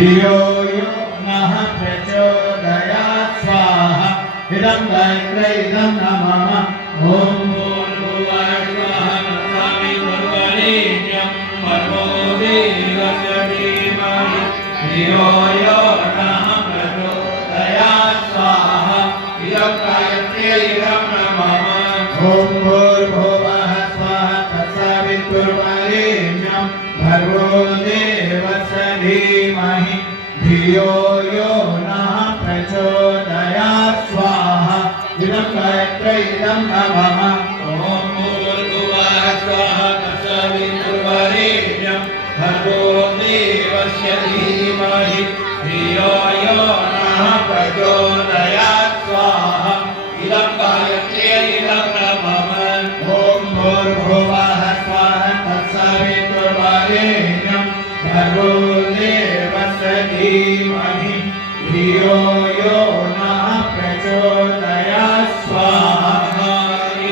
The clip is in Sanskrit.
धियो यो नः प्रचोदयात् स्वाहा इदं गायत्र्यै इदं नमः ॐ भूर्भुवस्सुवः तत्सवितुर्वरेण्यं भर्गो देवस्य धीमहि धियो यो नः प्रचोदयात् स्वाहा इदं गायत्र्यै इदं नमः ॐ भूर्भुवः स्वः तत्सवितुर्वरेण्यं भर्गो देवस्य धीमहि धियो यो नः प्रचोदयात् स्वाहा इदं गायत्र्यै इदं नमः ॐ भूर्भुवः स्वः तत्सवितुर्वरेण्यं भर्गो देवस्य धीमहि धियो यो नः प्रचोदयात् स्वाहा इदं गायत्र्यै इदं नमः ॐ भूर्भुवः स्वः तत्सवितुर्वरेण्यं भर्गो देवस्य धीमहि धियो यो